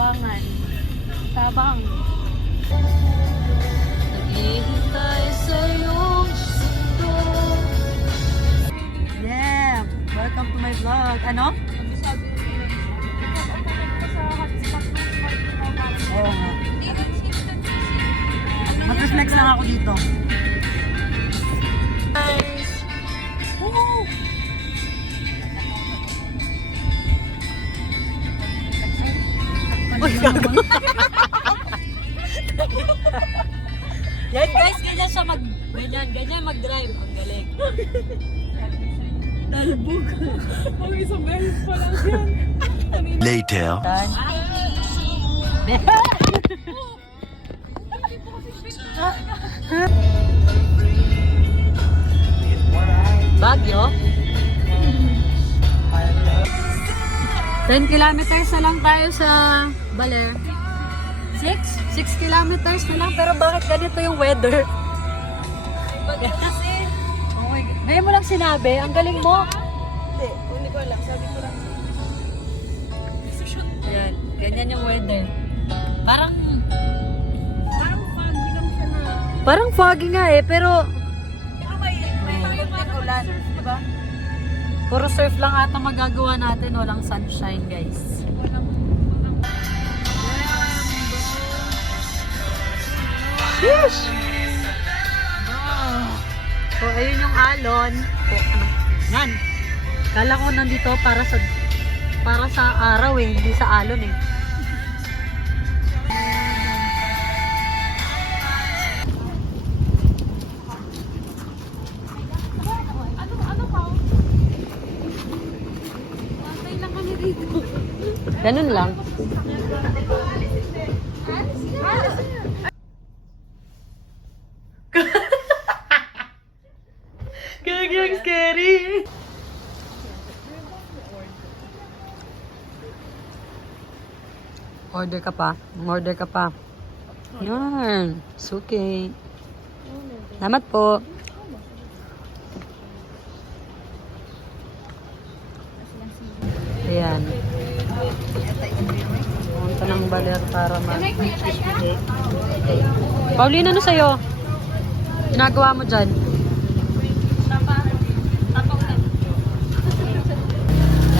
tabangan. Tabang. Naghihintay sa iyong sundo. Yeah! Welcome to my vlog. Ano? Oo nga. Mag-reflex lang ako dito. Guys! Woo! Uy, gago! Yan guys, ganyan siya ganyan mag-drive. Ang galing. Talbog. Ang isang beses pa lang yan. Later. Baguio? 10 kilometers na lang tayo sa Baler. 6 kilometers na lang, pero bakit ganito yung weather? Kasi, oh my God. Ngayon mo lang sinabi, ang galing mo. Hindi ko alam. Sabi ko lang. Ayan, ganyan yung weather. Parang foggy lang siya na. Parang foggy nga eh, pero Pero may konting ulan. Diba? puro surf lang ata magagawa natin, walang sunshine guys. Yes! So, ayun yung alon. Yan. Kala ko nandito para sa araw eh, hindi sa alon eh. Ganun lang. Gagawin scary. Order ka pa. Order ka pa. Yan. Suki. Salamat po. Ayan. Punta ng Baler para mag-cheesecake. Pauline, ano sa'yo? Ginagawa mo dyan?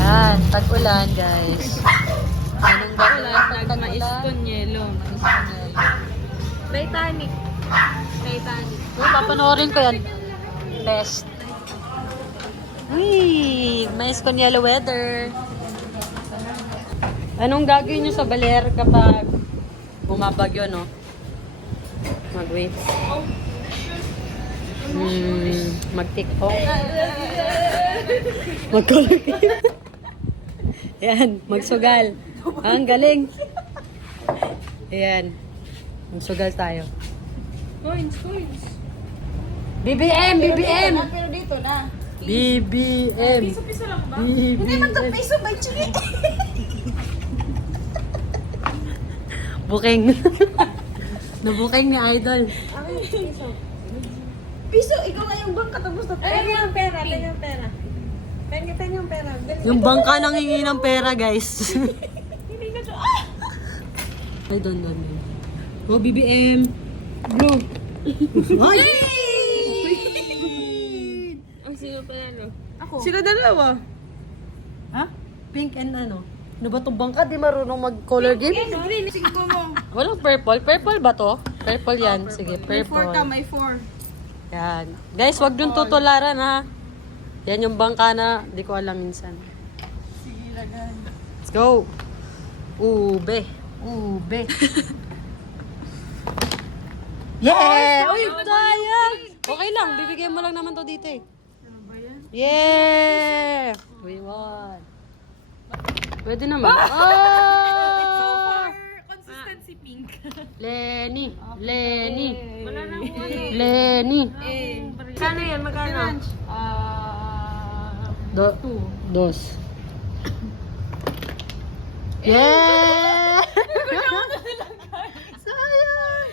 Yan, tag-ulan guys. Anong Baler? Tag-ulan. Yelo. Titanic. Papanoorin ko yan. Best. Uy, mais con yellow weather. Anong gagawin nyo sa Baler kapag bumabagyo, no? Mag-wait. Mag-tiktok. Mag-color game. Yan, magsugal. Ang galing. Ayan. Magsugal tayo. Coins. BBM! Pero dito na. BBM! Piso-piso lang ba? Hindi man ito piso, may chili. Booking. Nabuking ni Idol. Piso, ikaw nga yung bangka tapos na. Pengen yung pera. Pengen yung pera. Yung bangka nangingi ng pera, guys. Hindi na siya. Ay, doon. Oh, BBM. Blue. Ay! Sino panalo? Ako. Sila dalawa. Ha? Pink and ano? Ano ba itong bangka? Di marunong mag-color game? Green. Sige ko mo. Walang purple. Purple ba to? Purple yan. Sige, May 4 ka, purple. may 4. Yan. Guys, wag dun tutularan ha. Yan yung bangka na di ko alam minsan. Sige, lagan. Let's go. Ube. Yeah! Uy, sayang! Okay lang, bibigyan mo lang naman to dito eh. Ano ba yan? Yeah! We won. Pwede naman. Oh! Consistency pink. Lenny. Wala na ako Lenny. Kano yan? Magkano? Dos. Yeah! Sayang!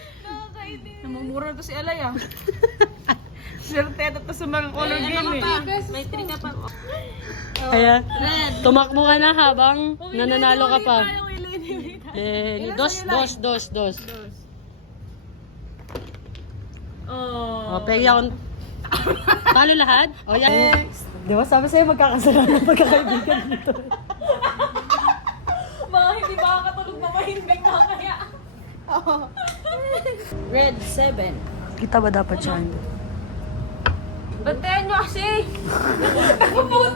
Namumura to si Alay ah. Swerte ito to sa mga color game eh. May 3 ka pa. Kaya, tumakbo ka na habang nananalo ka pa. Lenny. Ilan Dos, sa'yo, Lai? dos. Oh. O, pegi ako. Talo lahat? O, yan. Di ba sabi sa'yo magkakasalanan magkakaibigan dito? Mga hindi makakatulog na mahimbing mga kaya. Red 7. Kita ba dapat siya? Bantayan nyo kasi!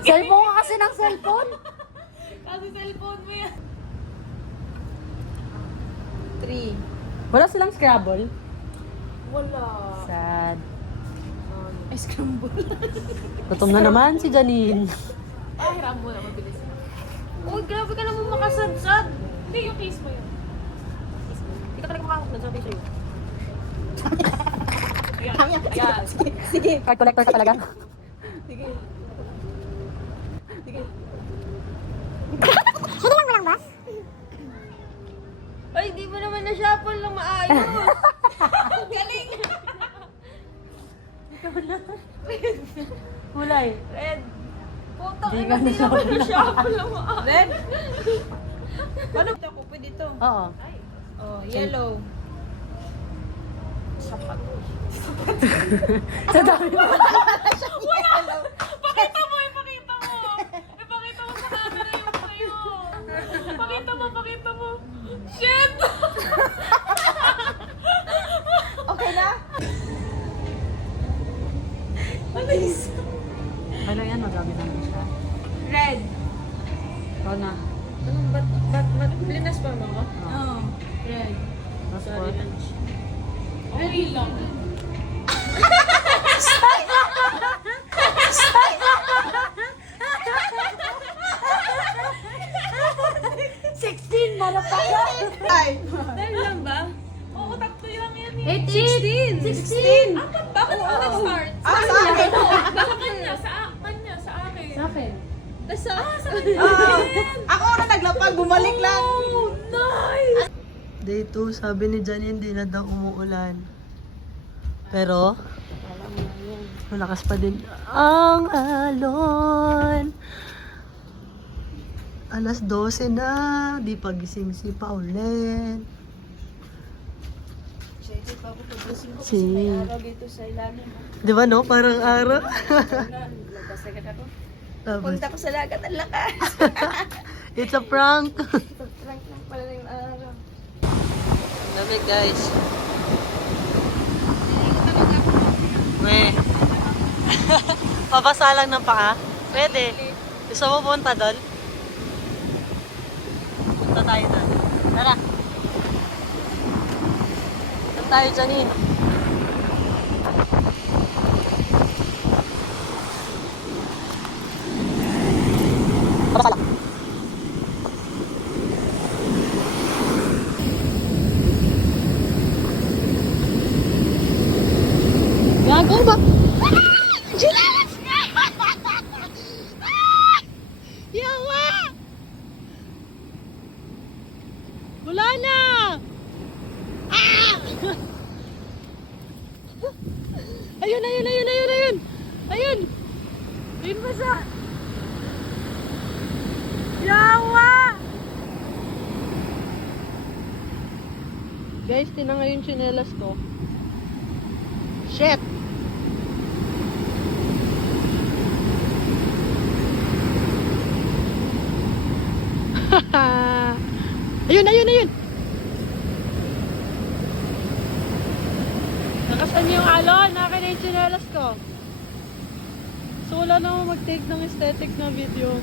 Cellphone ka kasi ng cellphone? Kasi cellphone mo yan. 3. Wala silang Scrabble? Wala. Sad. Ay, scramble. Gutom na naman si Janine. Ay, hiram mo na, mabilis. Uy, grabe ka naman makasadsad. Hindi, yung case mo yun. Hindi ka talaga makakot na, sabi sa'yo. Ayan. Sige. Card collector ka talaga? Sige. Hinilang mo lang ba? Ay, di mo naman na-shuffle ng maayos. Galing! Kulay. Red. Putang Di ina, ka di naman na-shuffle. na-shuffle ng maayos. Red? Paano ito ko? Pwede ito. Oo. Oh, yellow. Sapat. Sa dami mo. Pakita mo! Ipakita mo! Ipakita mo sa camera yung sa'yo. Pakita mo! Shit! Okay na? Ano yan? Madami naman siya. Red. Ikaw na. Anong ba't linas pa mo ko? Oo. Red. Passport. Very long. Dahil lang ba? Oo, tatlo lang yan eh. 16! Bakit ako nag-start? Sa akin! Sa kanya, sa akin. Sa akin. Sa kanya. Ako na naglapag, bumalik lang. Oh, nice! Day 2, sabi ni Janine, hindi na daw umuulan. Pero, malakas pa din ang alon. Alas 12 na, di pa gising si Pauline. Si... Dito sa ilalim. Di ba no? Parang araw. Labas agad ako. Tapos, Punta ko sa lagat, ang lakas. it's a prank. Prank lang pala yung araw. Dami guys. Meh. Pabasa lang ng paa. Pwede. Gusto mo punta doon? Punta tayo doon. Tara. Punta tayo Janine. Pabasa lang. Gago ba? Julius! Yawa! Wala na! Ayun, ayun, ayun, ayun, ayun! Ayun! Ayun ba siya? Yawa! Guys, tinangay yung tsinelas ko. Shit! Ayun, ayun, ayun! Nakasan niyo yung alon, naka na yung tsinelas ko. So wala na ako mag-take ng aesthetic na video.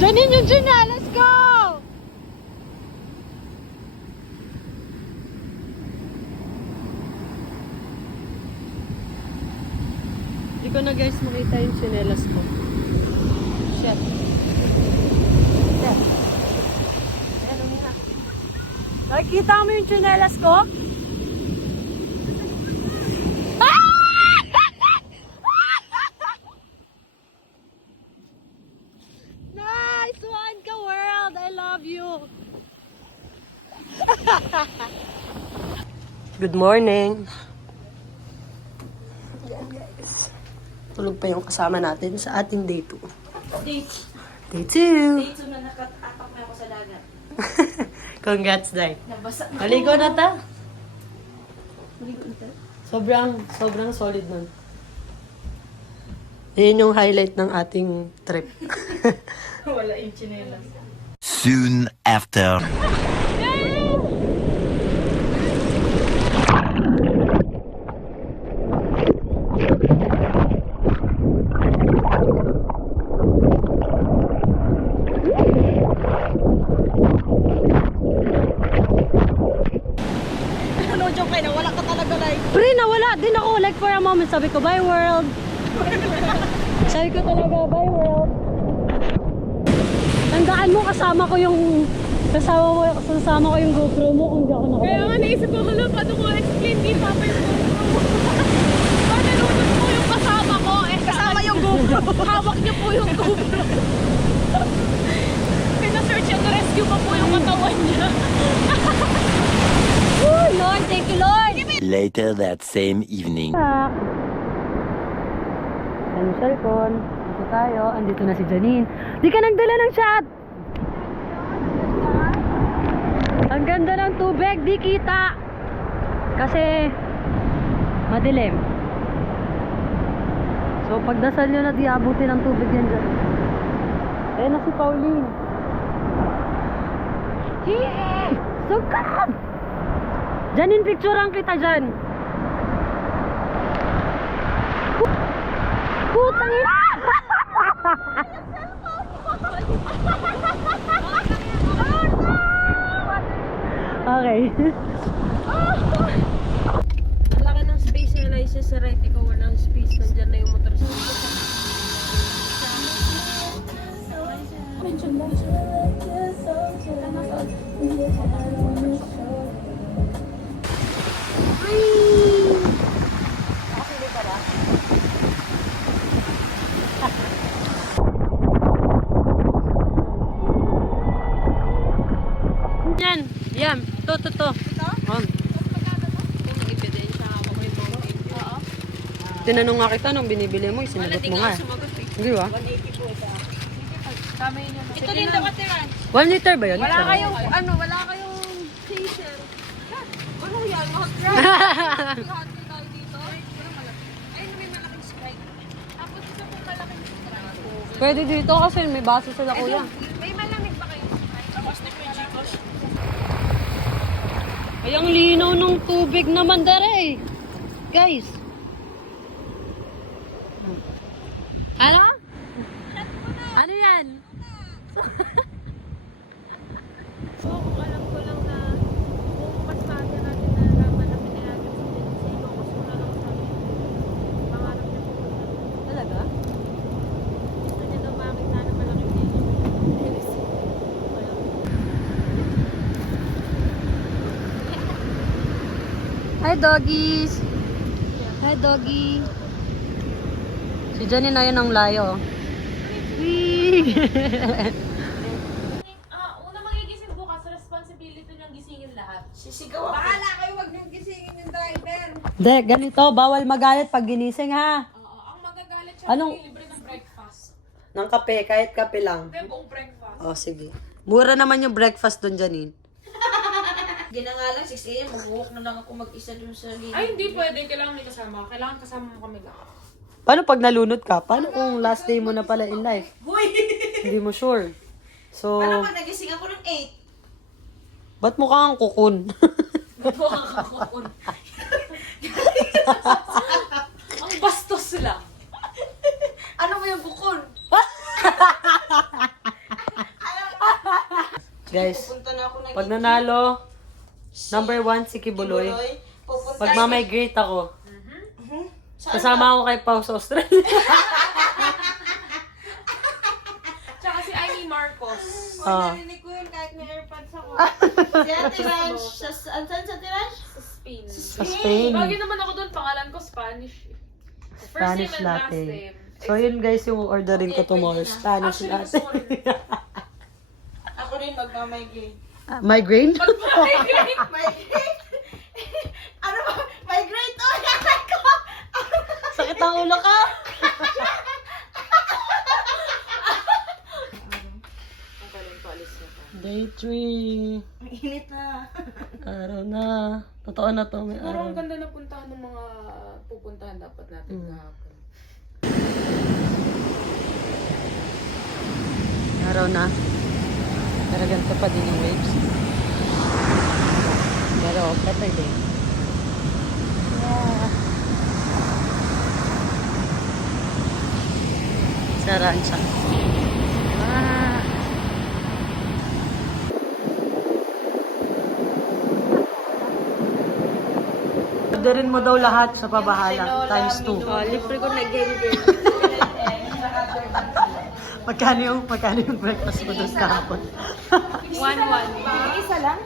Janine yung tsinelas ko! Hindi ko na guys makita yung tsinelas ko. Shit. Shit. Nakikita mo yung tsinelas ko? Nice one ka world! I love you! Good morning! Yan guys. Tulog pa yung kasama natin sa ating day 2. Day 2. Dito na nakatapak na ako sa dagat. Congrats, Day. Nabasa na. Maligo na ta. Maligo na tayo. Sobrang solid nun. Yun yung highlight ng ating trip. Wala yung chinelas. Soon after. Ano, joke kayo na, wala ka talaga like. Pre, nawala din ako. Like for a moment, sabi ko, bye world. Sabi ko talaga, bye world. Tandaan mo, kasama ko yung GoPro mo kung di ako nakapag. Kaya nga naisip ko, hala, paano ko explain di Papa yung GoPro? Panalunod po yung kasama ko. Kasama yung GoPro. Hawak niya po yung GoPro. Pina-search and rescue pa po yung katawan niya. Oh, Lord, thank you, Lord. Later that same evening. Ang cellphone. Dito tayo. Andito na si Janine. Di ka nagdala ng shot. Ang ganda ng tubig. Di kita. Kasi madilim. So pagdasal nyo na di abutin ng tubig yan dyan. Ayan na si Pauline. Hee! Sukat! Janine, picturean kita dyan. Putang ina! Okay. Ang laki ng space niya, Eliza, sa right, ikaw walang space. Nandyan na yung motor sa Yan. Yan. To. On. Tinanong nga kita nung binibili mo, sinagot mo nga. Hindi ba? Ito din dapat yan. 1 liter ba yun? Wala kayong chaser. Ano yan? Hot rod. Hot tayo dito. Ayun, may malaking Sprite. Tapos isa pong malaking Sprite. Pwede dito kasi may baso sila kuya. May malamig ba kayong Sprite? Tapos na yung Gcash. Ay, ang linaw ng tubig naman dere. Guys. Ano? Ano yan? So, kung alam ko lang na kung mas maaga natin nalaman na pinayagan mo din sa Ilocos, wala lang sabi. Pangarap niya po. Talaga? Gusto niya daw makita na malaking Ilocos. Hi doggies! Hi doggy! Si Janine na yun ang layo. Wee! Una magigising bukas, responsibility niyang gisingin lahat. Sisigaw ako. Bahala kayo, wag niyong gisingin yung driver. Hindi, ganito. Bawal magalit pag ginising ha. Ang magagalit siya, Anong- libre ng breakfast. Ng kape, kahit kape lang. Hindi, buong breakfast. Oh, sige. Mura naman yung breakfast doon, Janine. Ginangalan, 6 a.m. Mag-walk na lang ako mag-isa dun sa gilid. Ay, hindi pwede. Kailangan may kasama. Kailangan kasama mo kami lahat. Paano pag nalunod ka? Paano kung last day mo na pala in life? Huy! Hindi mo sure. So, Paano pag nagising ako ng 8? ba't mukha kang kukun? Ang bastos lang. Ano mo yung bukon? Guys, Punta na ako ng pag nanalo, number 1 si Kibuloy. Pupunta Magmamigrate ako. Kasama ako kay Pao sa Australia. Tsaka si Amy Marcos. Ah. Narinig ko yun kahit may airpods ako. Si Ate Ranch, saan sa Ate Ranch? Sa Spain. Sa Spain. Bagay naman ako doon. Pangalan ko Spanish. First Spanish name and last latte. name. So yun guys yung ordering ko tomorrow. Spanish Actually, latte. gusto ko rin. Ako rin magmamigrate. Migraine? Migrate? Ano ba? Migrate? Oh, yakan ko! Sakit ang ulo ka? Day 3. Ang init na. Araw na. Totoo na to, may Siguro araw. ang ganda na puntahan ng mga pupuntahan dapat natin kahapon. Araw na. Pero ganito pa din yung waves. Pero better day. Yeah. Saraan siya. Ah. Orderin mo daw lahat sa pabahala. Times 2. Libre ko na ganyan. Magkano yung breakfast mo doon kahapon? 1-1. Isa lang?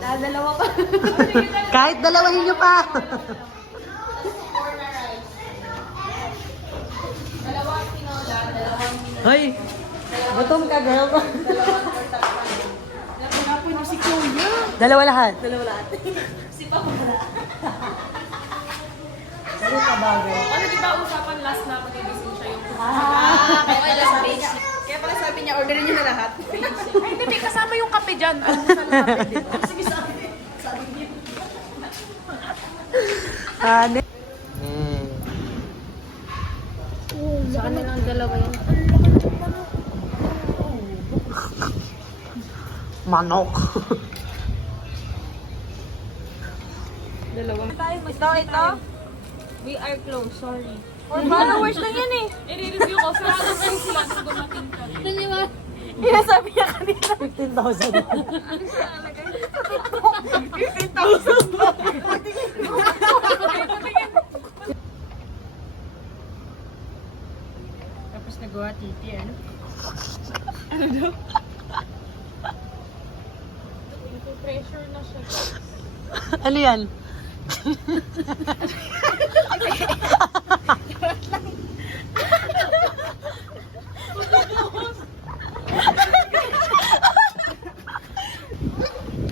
Dalawa pa. Kahit dalawahin nyo pa. Hoy, gutom ka, girl. Dalawa lahat. Ano ka ba, girl? Ano di ba usapan last na magigising siya yung Okay lang sa basic. Kaya pala sabi niya, orderin niyo na lahat. Ay, hindi, kasama yung kape dyan. Almusal na kape, di ba? Sige, sabi niya. Sa kanila ang dalawa yan. Manok. Dalawang. Ito. We are close, sorry. Followers lang yan eh. I-review ko, sarado kayo sila sa dumating ka. Yung sabi niya kanina. 15,000. Tapos nagawa titi, ano? Pressure na siya. Ano yan?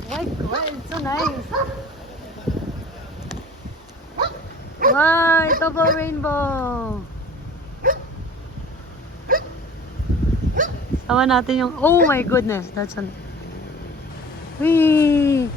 My God, so nice. Wow, ito po rainbow. Sama natin yung, oh my goodness, that's an, wee.